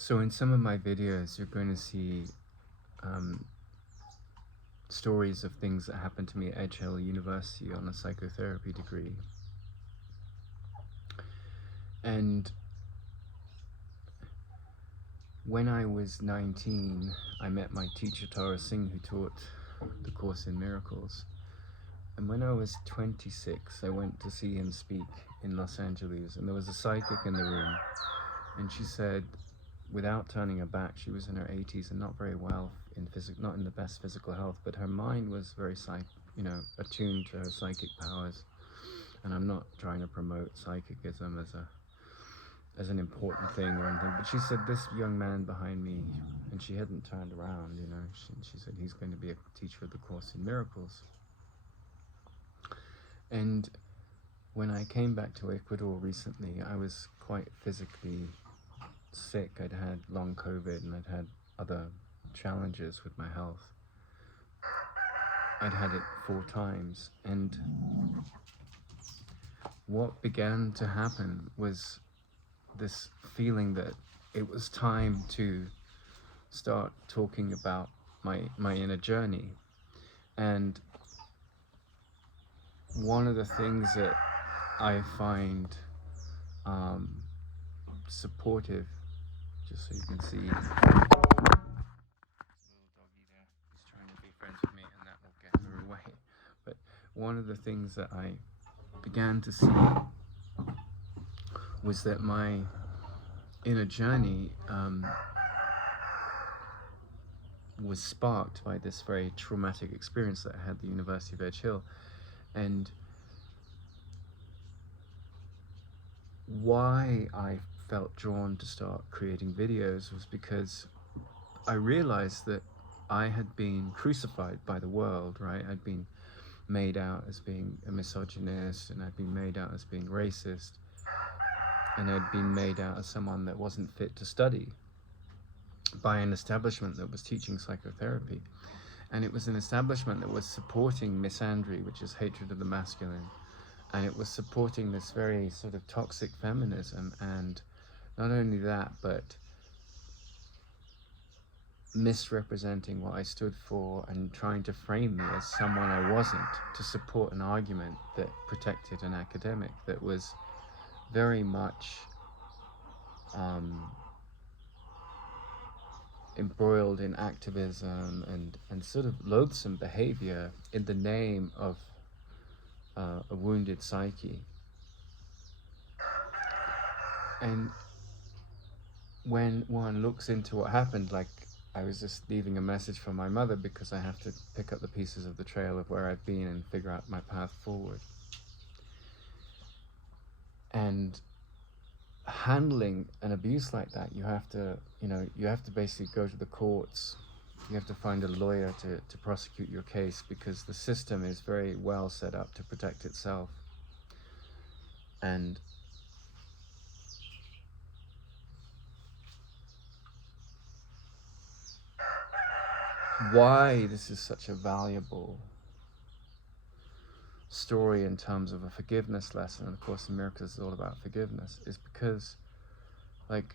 So in some of my videos, you're going to see um, stories of things that happened to me at Edge Hill University on a psychotherapy degree. And when I was 19, I met my teacher Tara Singh, who taught the Course in Miracles. And when I was 26, I went to see him speak in Los Angeles, and there was a psychic in the room, and she said, without turning her back, she was in her 80s and not very well not in the best physical health, but her mind was very attuned to her psychic powers. And I'm not trying to promote psychicism as an important thing or anything, but she said, this young man behind me, and she hadn't turned around, she said, he's going to be a teacher of the Course in Miracles. And when I came back to Ecuador recently, I was quite physically sick. I'd had long COVID and I'd had other challenges with my health. I'd had it 4 times, and what began to happen was this feeling that it was time to start talking about my inner journey. And one of the things that I find supportive, just so you can see, little doggy there, he's trying to be friends with me, and that will get her away. But one of the things that I began to see was that my inner journey was sparked by this very traumatic experience that I had at the University of Edge Hill. And why I felt drawn to start creating videos was because I realized that I had been crucified by the world, right? I'd been made out as being a misogynist, and I'd been made out as being racist, and I'd been made out as someone that wasn't fit to study by an establishment that was teaching psychotherapy. And it was an establishment that was supporting misandry, which is hatred of the masculine, and it was supporting this very sort of toxic feminism. And not only that, but misrepresenting what I stood for and trying to frame me as someone I wasn't, to support an argument that protected an academic that was very much embroiled in activism and sort of loathsome behavior in the name of a wounded psyche. And when one looks into what happened, like, I was just leaving a message for my mother because I have to pick up the pieces of the trail of where I've been and figure out my path forward. And handling an abuse like that, you have to basically go to the courts. You have to find a lawyer to prosecute your case, because the system is very well set up to protect itself. And why this is such a valuable story in terms of a forgiveness lesson, and of course in Miracles is all about forgiveness, is because, like,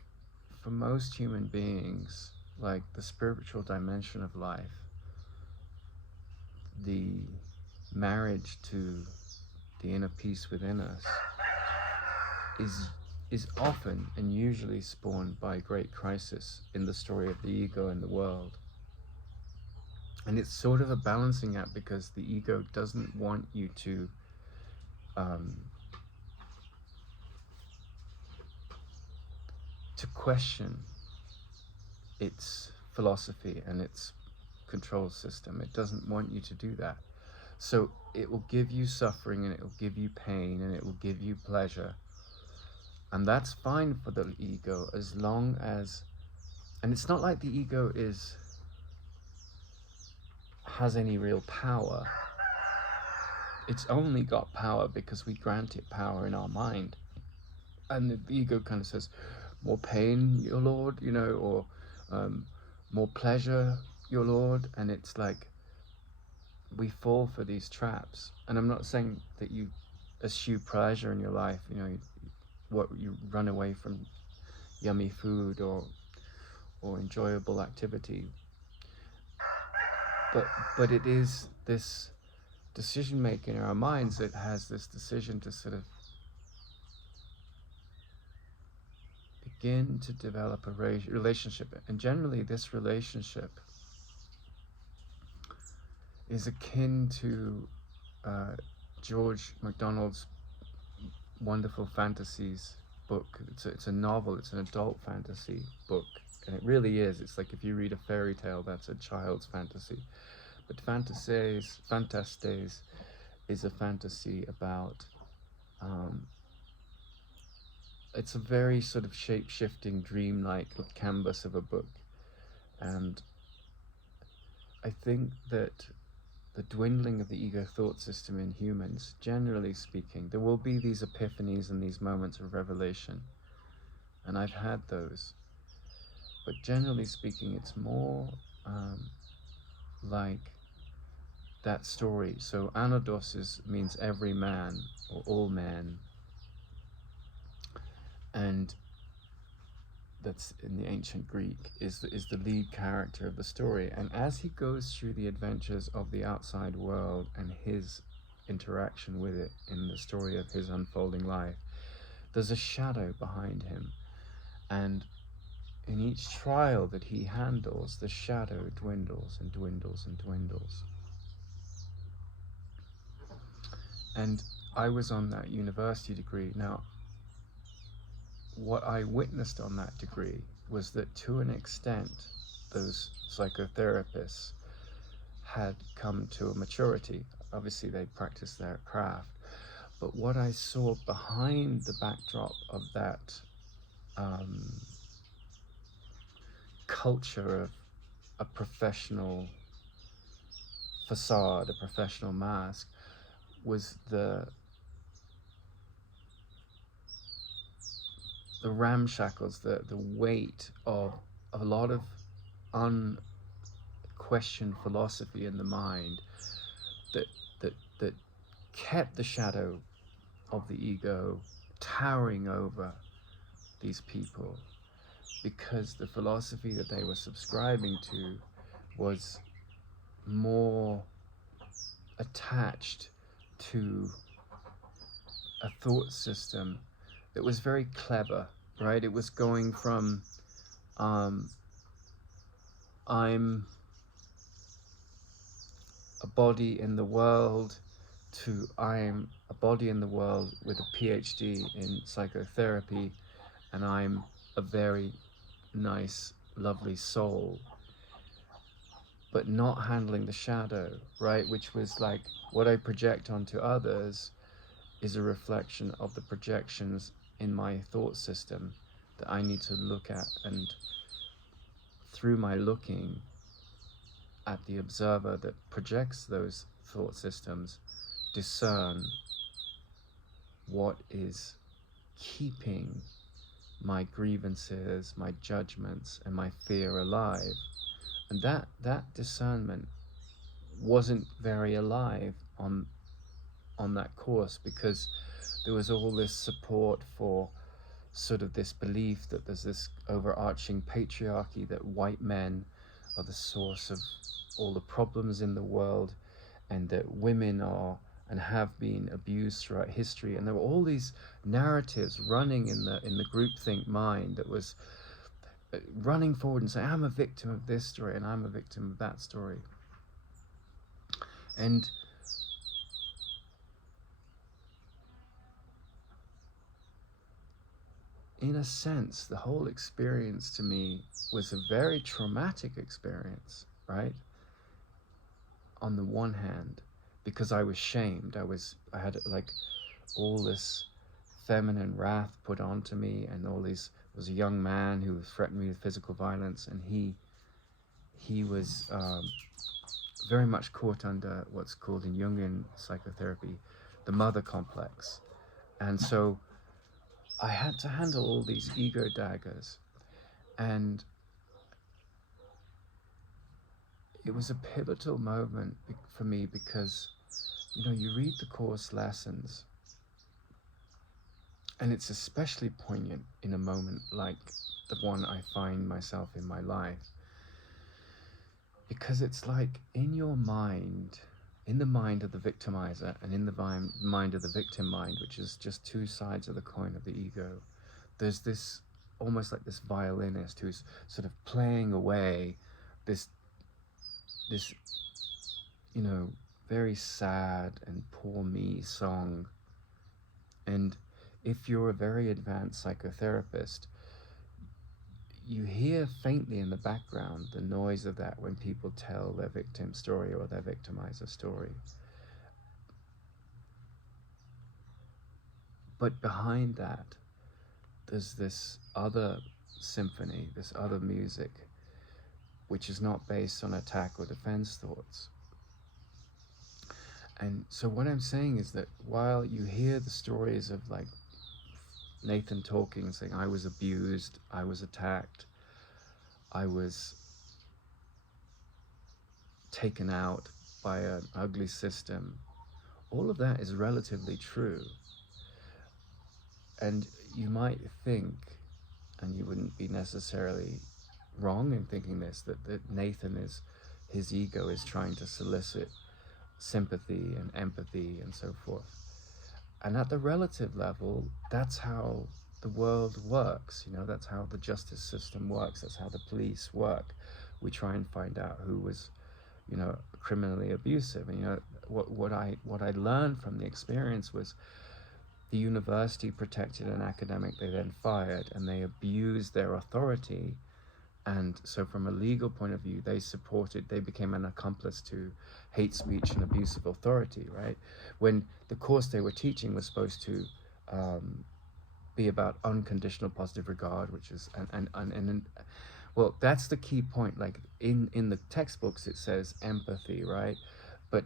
for most human beings, like, the spiritual dimension of life, the marriage to the inner peace within us, is often and usually spawned by great crisis in the story of the ego and the world. And it's sort of a balancing act, because the ego doesn't want you to question its philosophy and its control system. It doesn't want you to do that. So it will give you suffering, and it will give you pain, and it will give you pleasure. And that's fine for the ego, as long as, and it's not like the ego has any real power. It's only got power because we grant it power in our mind. And the ego kind of says, more pain, your Lord, or more pleasure, your Lord. And it's like, we fall for these traps. And I'm not saying that you eschew pleasure in your life, you run away from yummy food or or enjoyable activity. But it is this decision making in our minds that has this decision to sort of begin to develop a relationship. And generally this relationship is akin to George MacDonald's wonderful fantasies book. It's a novel, it's an adult fantasy book, and it really is. It's like if you read a fairy tale, that's a child's fantasy. But Phantastes is a fantasy about, it's a very sort of shape-shifting, dream-like canvas of a book. And I think that the dwindling of the ego thought system in humans, generally speaking, there will be these epiphanies and these moments of revelation. And I've had those. But generally speaking, it's more like that story. So Anados means every man or all men. And that's in the ancient Greek, is the lead character of the story. And as he goes through the adventures of the outside world and his interaction with it in the story of his unfolding life, there's a shadow behind him. And in each trial that he handles, the shadow dwindles and dwindles and dwindles. And I was on that university degree. Now, what I witnessed on that degree was that to an extent, those psychotherapists had come to a maturity. Obviously, they practiced their craft. But what I saw behind the backdrop of that culture of a professional facade, a professional mask, was the ramshackles, the weight of a lot of unquestioned philosophy in the mind that kept the shadow of the ego towering over these people, because the philosophy that they were subscribing to was more attached to a thought system that was very clever, right? It was going from I'm a body in the world to I'm a body in the world with a PhD in psychotherapy, and I'm a very nice, lovely soul, but not handling the shadow, right? Which was like what I project onto others is a reflection of the projections in my thought system that I need to look at, and through my looking at the observer that projects those thought systems, discern what is keeping my grievances, my judgments, and my fear alive. And that discernment wasn't very alive on that course, because there was all this support for sort of this belief that there's this overarching patriarchy, that white men are the source of all the problems in the world, and that women are and have been abused throughout history. And there were all these narratives running in the groupthink mind that was running forward and saying, I'm a victim of this story and I'm a victim of that story. And in a sense, the whole experience to me was a very traumatic experience, right? On the one hand, because I was shamed, I had like all this feminine wrath put onto me, and all these, was a young man who threatened me with physical violence, and he was very much caught under what's called in Jungian psychotherapy the mother complex. And so I had to handle all these ego daggers, and it was a pivotal moment for me, because you read the course lessons And it's especially poignant in a moment like the one I find myself in my life, because it's like in your mind, in the mind of the victimizer and in the mind of the victim mind, which is just two sides of the coin of the ego, there's this almost like this violinist who's sort of playing away this this very sad and poor me song. And if you're a very advanced psychotherapist, you hear faintly in the background the noise of that when people tell their victim story or their victimizer story. But behind that, there's this other symphony, this other music, which is not based on attack or defense thoughts. And so what I'm saying is that while you hear the stories of like Nathan talking, saying, I was abused, I was attacked, I was taken out by an ugly system, all of that is relatively true. And you might think, and you wouldn't be necessarily wrong in thinking this, that Nathan his ego is trying to solicit sympathy and empathy and so forth. And at the relative level, that's how the world works. That's how the justice system works. That's how the police work. We try and find out who was, criminally abusive. And what I learned from the experience was the university protected an academic they then fired, and they abused their authority. And so from a legal point of view, they became an accomplice to hate speech and abuse of authority, right? When the course they were teaching was supposed to be about unconditional positive regard, which is, well, that's the key point. Like in the textbooks, it says empathy, right? But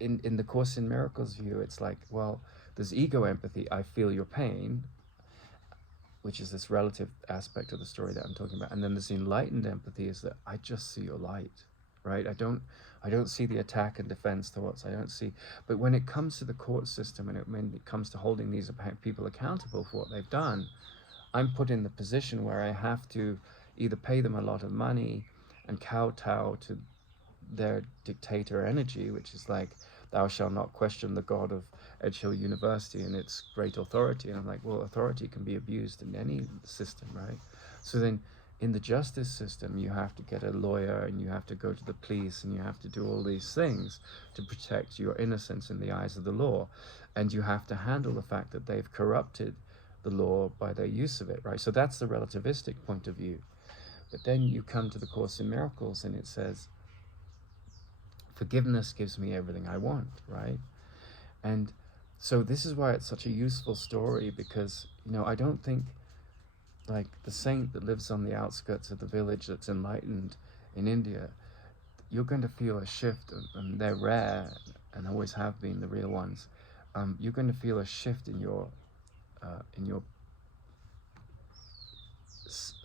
in the Course in Miracles view, it's like, well, there's ego empathy, I feel your pain, which is this relative aspect of the story that I'm talking about. And then this enlightened empathy is that I just see your light, right? I don't see the attack and defense thoughts. I don't see, but when it comes to the court system and when it comes to holding these people accountable for what they've done, I'm put in the position where I have to either pay them a lot of money and kowtow to their dictator energy, which is like, thou shalt not question the God of Edge Hill University and its great authority. And I'm like, well, authority can be abused in any system, right? So then in the justice system, you have to get a lawyer and you have to go to the police and you have to do all these things to protect your innocence in the eyes of the law. And you have to handle the fact that they've corrupted the law by their use of it, right? So that's the relativistic point of view. But then you come to the Course in Miracles and it says, forgiveness gives me everything I want, right? And so this is why it's such a useful story, because, I don't think like the saint that lives on the outskirts of the village that's enlightened in India, you're going to feel a shift, and they're rare and always have been the real ones. You're going to feel a shift in your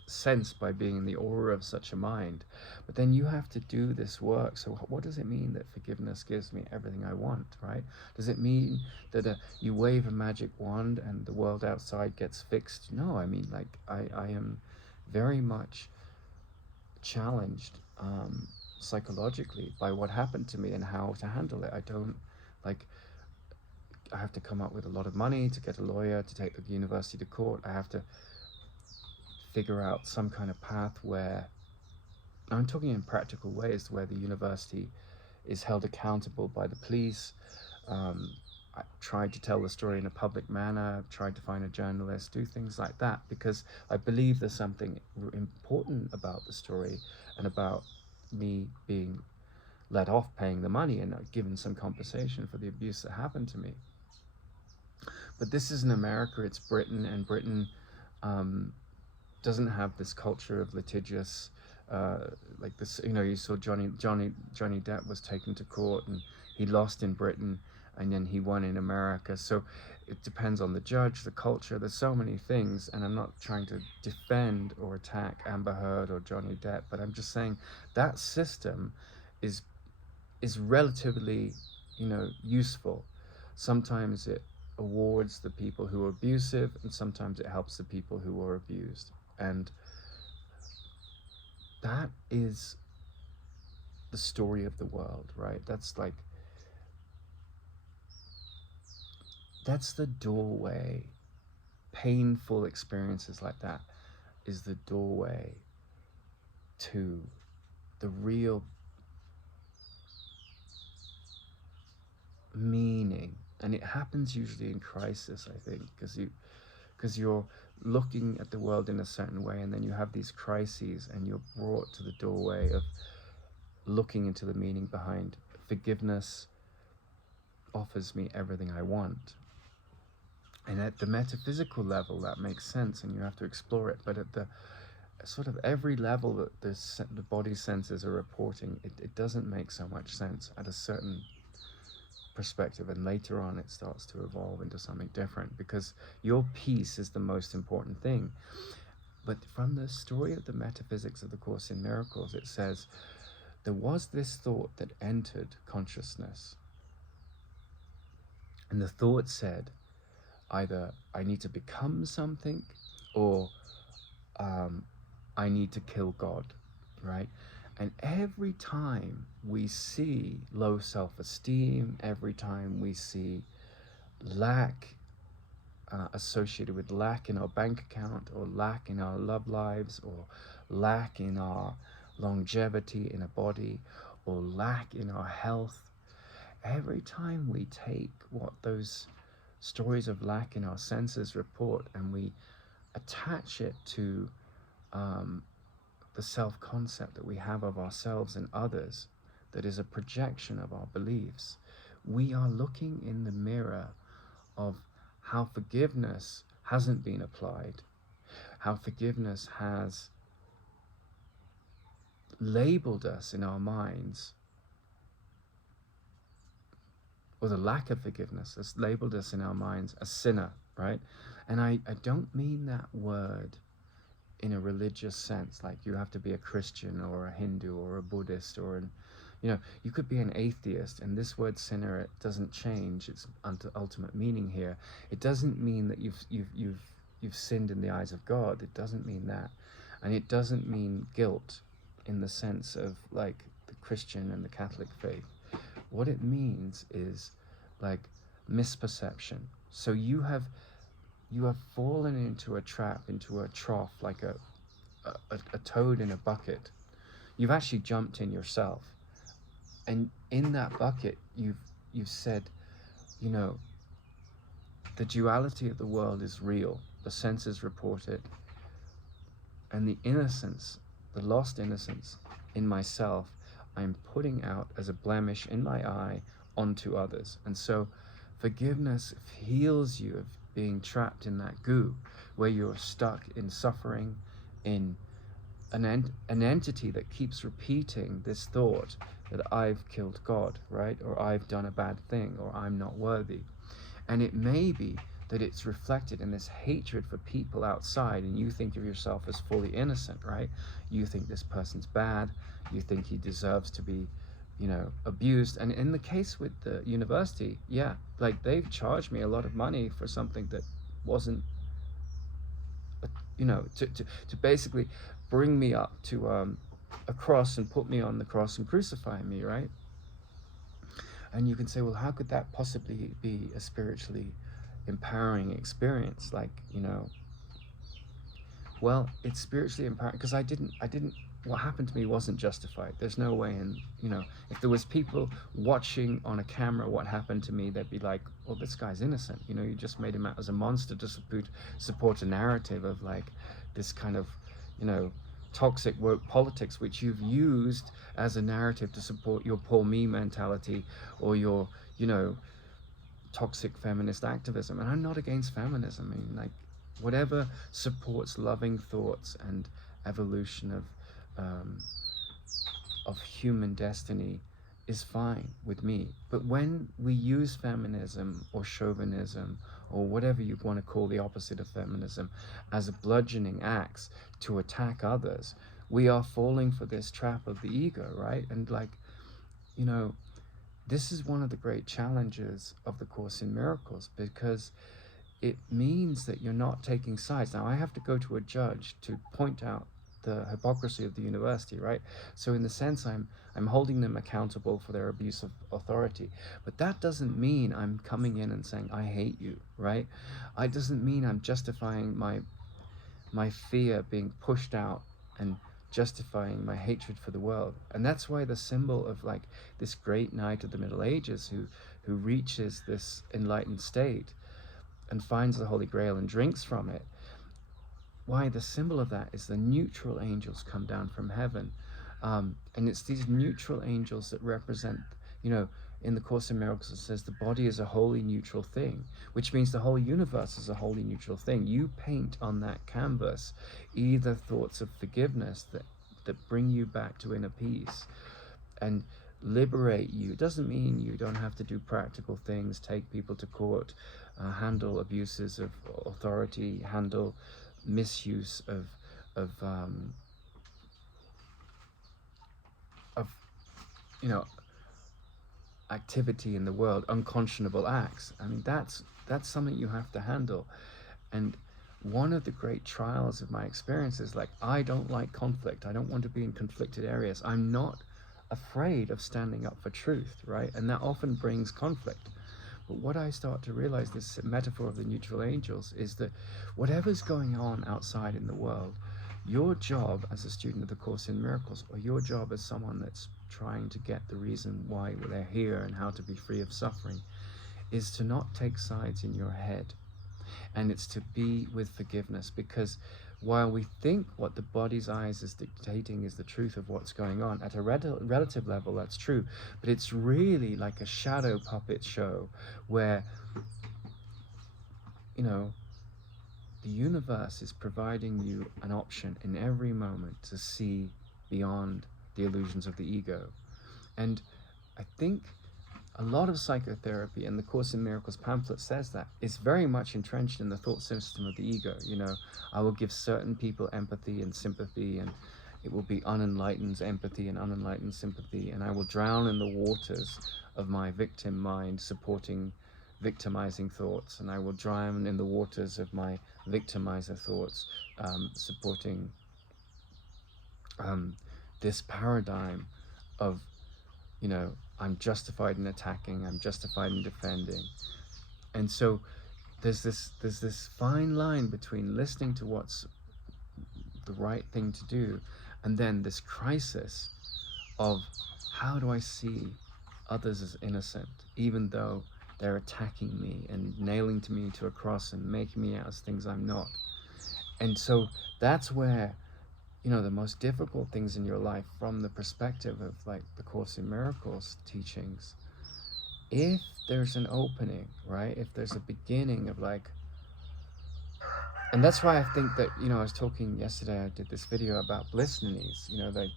sense by being in the aura of such a mind. But then you have to do this work. So what does it mean that forgiveness gives me everything I want, right? Does it mean that you wave a magic wand and the world outside gets fixed? No, I mean, like, I am very much challenged psychologically by what happened to me and how to handle it. I have to come up with a lot of money to get a lawyer to take the university to court. I have to figure out some kind of path where, I'm talking in practical ways, where the university is held accountable by the police. I tried to tell the story in a public manner, tried to find a journalist, do things like that, because I believe there's something important about the story and about me being let off paying the money and given some compensation for the abuse that happened to me. But this isn't America, it's Britain, and Britain doesn't have this culture of litigious, like this, you saw Johnny Depp was taken to court and he lost in Britain and then he won in America. So it depends on the judge, the culture, there's so many things, and I'm not trying to defend or attack Amber Heard or Johnny Depp, but I'm just saying that system is relatively, useful. Sometimes it awards the people who are abusive, and sometimes it helps the people who are abused. And that is the story of the world, right? That's the doorway. Painful experiences like that is the doorway to the real meaning. And it happens usually in crisis, I think, because you're looking at the world in a certain way, and then you have these crises, and you're brought to the doorway of looking into the meaning behind. Forgiveness offers me everything I want. And at the metaphysical level, that makes sense, and you have to explore it. But at the sort of every level that the body senses are reporting, it doesn't make so much sense at a certain perspective, and later on it starts to evolve into something different, because your peace is the most important thing. But from the story of the metaphysics of the Course in Miracles, it says there was this thought that entered consciousness, and the thought said, either I need to become something, or I need to kill God, right? And every time we see low self-esteem, every time we see lack associated with lack in our bank account, or lack in our love lives, or lack in our longevity in a body, or lack in our health, every time we take what those stories of lack in our senses report and we attach it to the self-concept that we have of ourselves and others, that is a projection of our beliefs, we are looking in the mirror of how forgiveness hasn't been applied, how forgiveness has labeled us in our minds, or the lack of forgiveness has labeled us in our minds a sinner, right? And I don't mean that word in a religious sense, like you have to be a Christian or a Hindu or a Buddhist, or you could be an atheist, and this word sinner, it doesn't change its ultimate meaning here. It doesn't mean that you've sinned in the eyes of God. It doesn't mean that. And it doesn't mean guilt in the sense of like the Christian and the Catholic faith. What it means is like misperception. So you have fallen into a trap, into a trough, like a toad in a bucket. You've actually jumped in yourself, and in that bucket you've said, the duality of the world is real, the senses report it, and the innocence, the lost innocence in myself, I'm putting out as a blemish in my eye onto others. And so forgiveness heals you of being trapped in that goo, where you're stuck in suffering, in an entity that keeps repeating this thought that I've killed God, right? Or I've done a bad thing, or I'm not worthy. And it may be that it's reflected in this hatred for people outside, and you think of yourself as fully innocent, right? You think this person's bad, you think he deserves to be, abused. And in the case with the university, yeah, like they've charged me a lot of money for something that wasn't, to basically bring me up to a cross and put me on the cross and crucify me, right? And you can say, well, how could that possibly be a spiritually empowering experience? Like, well, it's spiritually empowering because I didn't, what happened to me wasn't justified. There's no way in, if there was people watching on a camera what happened to me, they'd be like, well, this guy's innocent. You just made him out as a monster to support a narrative of like this kind of, toxic woke politics, which you've used as a narrative to support your poor me mentality, or your, toxic feminist activism. And I'm not against feminism. I mean, like, whatever supports loving thoughts and evolution of human destiny is fine with me. But when we use feminism or chauvinism or whatever you want to call the opposite of feminism as a bludgeoning axe to attack others, we are falling for this trap of the ego, right? And like, this is one of the great challenges of the Course in Miracles, because it means that you're not taking sides. Now, I have to go to a judge to point out the hypocrisy of the university, right? So in the sense, I'm holding them accountable for their abuse of authority. But that doesn't mean I'm coming in and saying, I hate you, right? It doesn't mean I'm justifying my fear being pushed out and justifying my hatred for the world. And that's why the symbol of like this great knight of the Middle Ages who reaches this enlightened state and finds the Holy Grail and drinks from it, why the symbol of that is the neutral angels come down from heaven. And it's these neutral angels that represent, you know, in the Course in Miracles it says the body is a wholly neutral thing, which means the whole universe is a wholly neutral thing. You paint on that canvas either thoughts of forgiveness that bring you back to inner peace and liberate you. It doesn't mean you don't have to do practical things, take people to court, handle abuses of authority, handle misuse of you know, activity in the world, unconscionable acts. I mean, that's something you have to handle. And one of the great trials of my experience is like, I don't like conflict. I don't want to be in conflicted areas. I'm not afraid of standing up for truth, right? And that often brings conflict. But what I start to realize, this metaphor of the neutral angels, is that whatever's going on outside in the world, your job as a student of the Course in Miracles, or your job as someone that's trying to get the reason why they're here and how to be free of suffering, is to not take sides in your head. And it's to be with forgiveness, because while we think what the body's eyes is dictating is the truth of what's going on, at a relative level that's true, but it's really like a shadow puppet show where, you know, the universe is providing you an option in every moment to see beyond the illusions of the ego. And I think a lot of psychotherapy, and the Course in Miracles pamphlet says that, is very much entrenched in the thought system of the ego. You know, I will give certain people empathy and sympathy, and it will be unenlightened empathy and unenlightened sympathy, and I will drown in the waters of my victim mind supporting victimizing thoughts, and I will drown in the waters of my victimizer thoughts supporting this paradigm of, you know, I'm justified in attacking, I'm justified in defending. And so there's this fine line between listening to what's the right thing to do and then this crisis of, how do I see others as innocent, even though they're attacking me and nailing to me to a cross and making me out as things I'm not. And so that's where, you know, the most difficult things in your life, from the perspective of like the Course in Miracles teachings, if there's an opening, right, if there's a beginning of like, and that's why I think that, you know, I was talking yesterday, I did this video about bliss ninnies, you know, like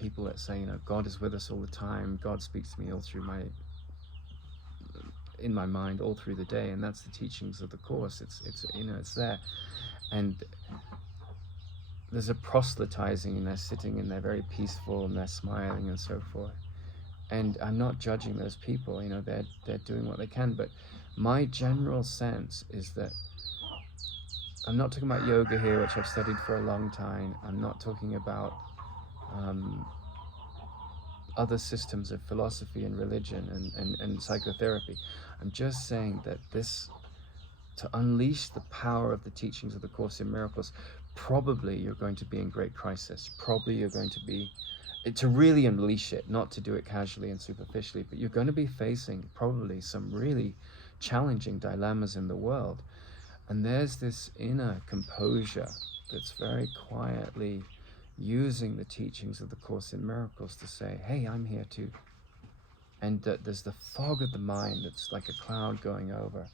people that say, you know, God is with us all the time, God speaks to me all through in my mind all through the day, and that's the teachings of the Course. It's you know, it's there. And there's a proselytizing, and they're sitting and they're very peaceful and they're smiling and so forth. And I'm not judging those people, you know, they're doing what they can. But my general sense is that I'm not talking about yoga here, which I've studied for a long time. I'm not talking about other systems of philosophy and religion and psychotherapy. I'm just saying that this, to unleash the power of the teachings of the Course in Miracles, probably you're going to be in great crisis. Probably you're going to be, to really unleash it, not to do it casually and superficially, but you're going to be facing probably some really challenging dilemmas in the world. And there's this inner composure that's very quietly using the teachings of the Course in Miracles to say, hey, I'm here too. And there's the fog of the mind that's like a cloud going over,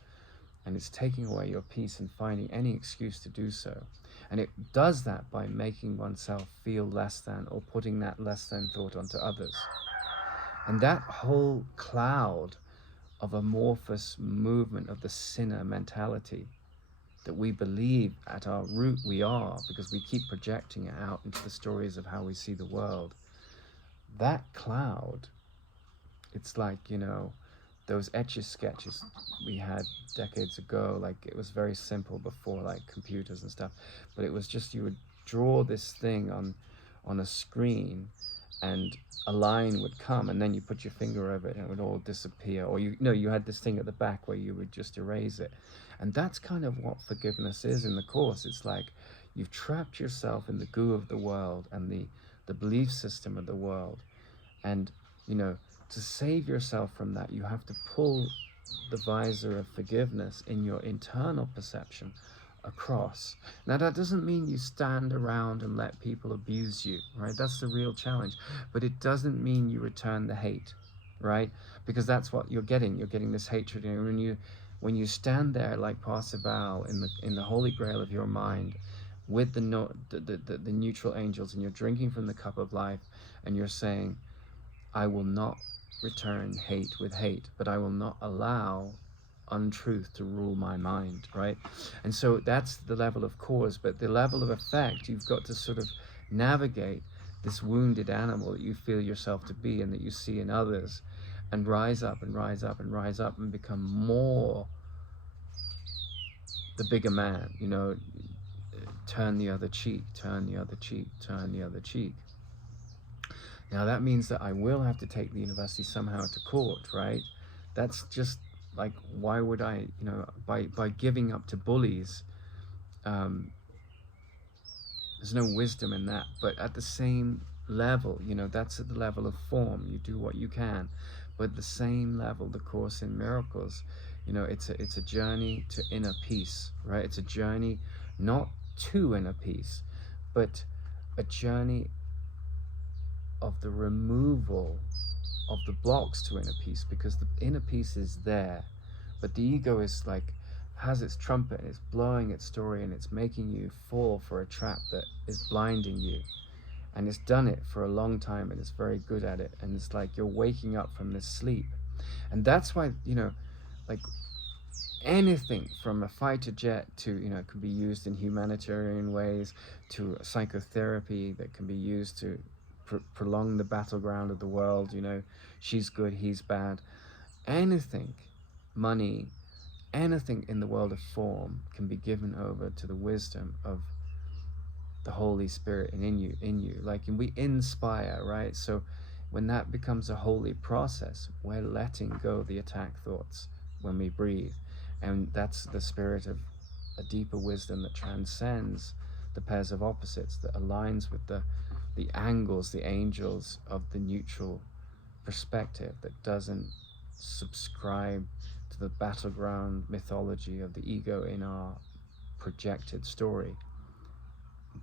and it's taking away your peace and finding any excuse to do so. And it does that by making oneself feel less than, or putting that less than thought onto others. And that whole cloud of amorphous movement of the sinner mentality that we believe at our root we are, because we keep projecting it out into the stories of how we see the world, that cloud it's like, you know, those Etch-a-Sketches we had decades ago. Like, it was very simple before like computers and stuff, but it was just, you would draw this thing on a screen, and a line would come, and then you put your finger over it and it would all disappear. Or you had this thing at the back where you would just erase it. And that's kind of what forgiveness is in the Course. It's like you've trapped yourself in the goo of the world and the belief system of the world. And, you know, to save yourself from that, you have to pull the visor of forgiveness in your internal perception across. Now, that doesn't mean you stand around and let people abuse you, right? That's the real challenge. But it doesn't mean you return the hate, right? Because that's what you're getting. You're getting this hatred. And when you stand there like Parsifal in the Holy Grail of your mind, with the neutral angels, and you're drinking from the cup of life, and you're saying, I will not return hate with hate, but I will not allow untruth to rule my mind, right? And so that's the level of cause, but the level of effect, you've got to sort of navigate this wounded animal that you feel yourself to be and that you see in others, and rise up and rise up and rise up and become more the bigger man, you know, turn the other cheek, turn the other cheek, turn the other cheek. Now that means that I will have to take the university somehow to court, right? That's just like, why would I, you know, by giving up to bullies, there's no wisdom in that. But at the same level, you know, that's at the level of form. You do what you can. But the same level, the Course in Miracles, you know, it's a journey to inner peace, right? It's a journey not to inner peace, but a journey of the removal of the blocks to inner peace, because the inner peace is there, but the ego is like, has its trumpet and it's blowing its story, and it's making you fall for a trap that is blinding you. And it's done it for a long time, and it's very good at it, and it's like you're waking up from this sleep. And that's why, you know, like anything from a fighter jet to, you know, can be used in humanitarian ways, to psychotherapy that can be used to prolong the battleground of the world, you know, she's good, he's bad. Anything, money, anything in the world of form can be given over to the wisdom of the Holy Spirit and in you. Like, and we inspire, right? So when that becomes a holy process, we're letting go the attack thoughts when we breathe. And that's the spirit of a deeper wisdom that transcends the pairs of opposites, that aligns with the angles, the angels of the neutral perspective, that doesn't subscribe to the battleground mythology of the ego in our projected story.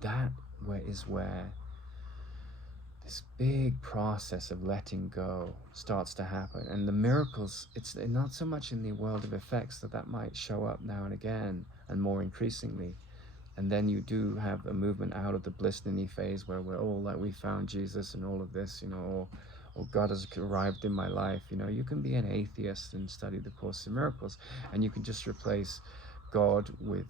That is where this big process of letting go starts to happen. And the miracles, it's not so much in the world of effects that might show up now and again, and more increasingly. And then you do have a movement out of the bliss ninny phase, where we're all like, we found Jesus and all of this, you know, or God has arrived in my life. You know, you can be an atheist and study the Course in Miracles, and you can just replace God with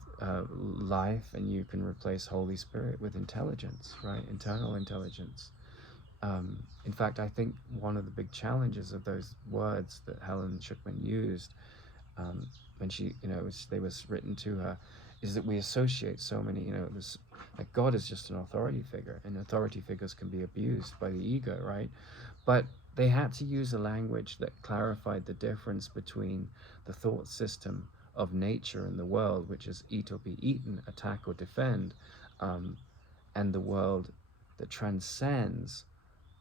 life, and you can replace Holy Spirit with intelligence, right? Internal intelligence. In fact, I think one of the big challenges of those words that Helen Schucman used when she, you know, they was written to her, is that we associate so many, you know, this, like, God is just an authority figure, and authority figures can be abused by the ego, right? But they had to use a language that clarified the difference between the thought system of nature and the world, which is eat or be eaten, attack or defend, and the world that transcends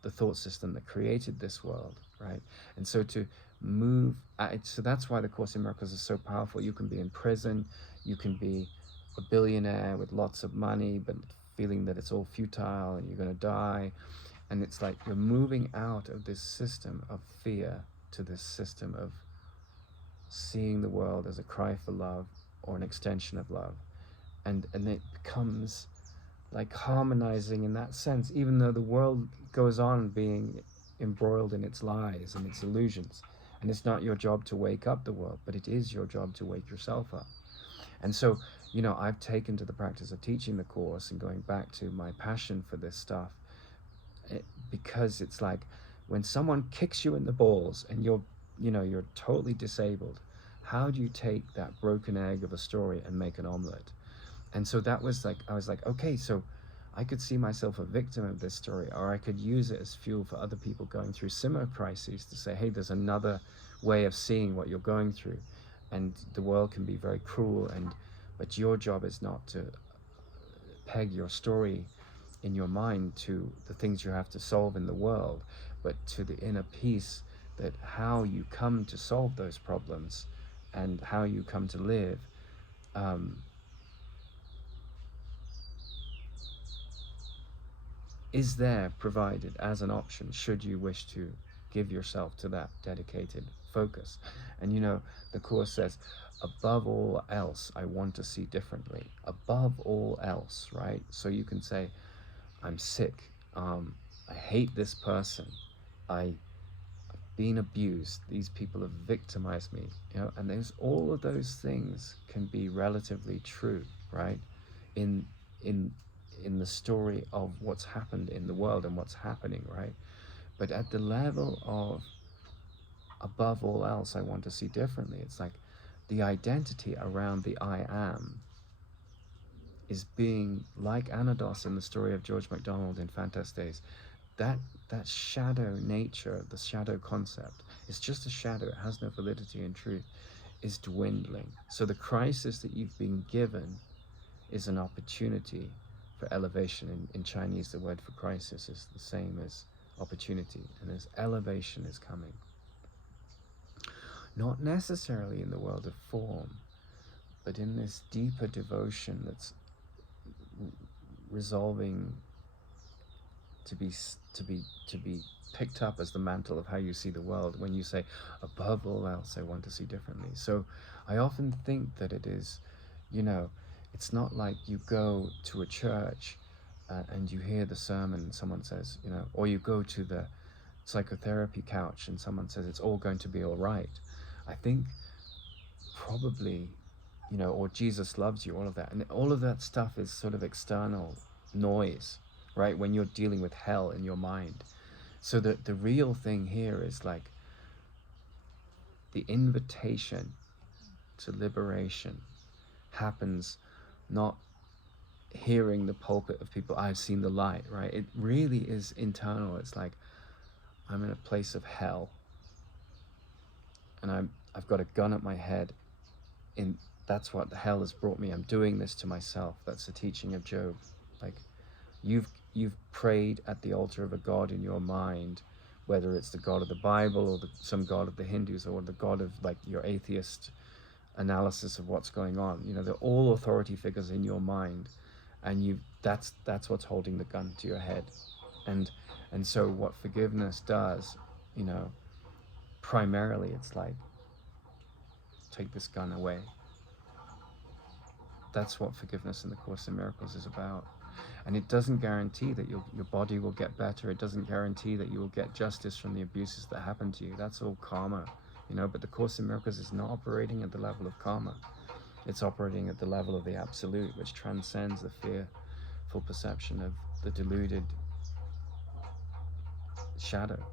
the thought system that created this world, right? And so to move, so that's why the Course in Miracles is so powerful. You can be in prison, you can be a billionaire with lots of money, but feeling that it's all futile and you're going to die. And it's like you're moving out of this system of fear to this system of seeing the world as a cry for love, or an extension of love. And it becomes like harmonizing in that sense, even though the world goes on being embroiled in its lies and its illusions. And it's not your job to wake up the world, but it is your job to wake yourself up. And so, you know, I've taken to the practice of teaching the Course and going back to my passion for this stuff, because it's like when someone kicks you in the balls and you're totally disabled, how do you take that broken egg of a story and make an omelet? And so that was like, I was like, okay, so I could see myself a victim of this story, or I could use it as fuel for other people going through similar crises to say, hey, there's another way of seeing what you're going through. And the world can be very cruel, but your job is not to peg your story in your mind to the things you have to solve in the world, but to the inner peace, that how you come to solve those problems and how you come to live is there provided as an option should you wish to give yourself to that dedicated focus. And the Course says, above all else, I want to see differently. Above all else, right? So you can say, I'm sick. I hate this person. I've been abused. These people have victimized me. And there's all of those things can be relatively true, right? In the story of what's happened in the world and what's happening, right? But at the level of above all else, I want to see differently. It's like the identity around the I am is being like Anados in the story of George MacDonald in Phantastes. That shadow nature, the shadow concept, is just a shadow. It has no validity and truth, is dwindling. So the crisis that you've been given is an opportunity for elevation. In Chinese, the word for crisis is the same as opportunity, and as elevation is coming. Not necessarily in the world of form, but in this deeper devotion that's resolving to be picked up as the mantle of how you see the world when you say, above all else, I want to see differently. So I often think that it is, it's not like you go to a church and you hear the sermon and someone says, or you go to the psychotherapy couch and someone says it's all going to be all right. I think probably, or Jesus loves you, all of that. And all of that stuff is sort of external noise, right? When you're dealing with hell in your mind. So that the real thing here is like the invitation to liberation happens not hearing the pulpit of people, I've seen the light, right? It really is internal. It's like, I'm in a place of hell and I've got a gun at my head. That's what the hell has brought me. I'm doing this to myself. That's the teaching of Job. Like, you've prayed at the altar of a god in your mind, whether it's the God of the Bible or some God of the Hindus or the God of like your atheist analysis of what's going on. They're all authority figures in your mind, and that's what's holding the gun to your head. And so what forgiveness does, primarily it's like, take this gun away. That's what forgiveness in the Course in Miracles is about. And it doesn't guarantee that your body will get better. It doesn't guarantee that you will get justice from the abuses that happen to you. That's all karma, but the Course in Miracles is not operating at the level of karma. It's operating at the level of the absolute, which transcends the fearful perception of the deluded shadow.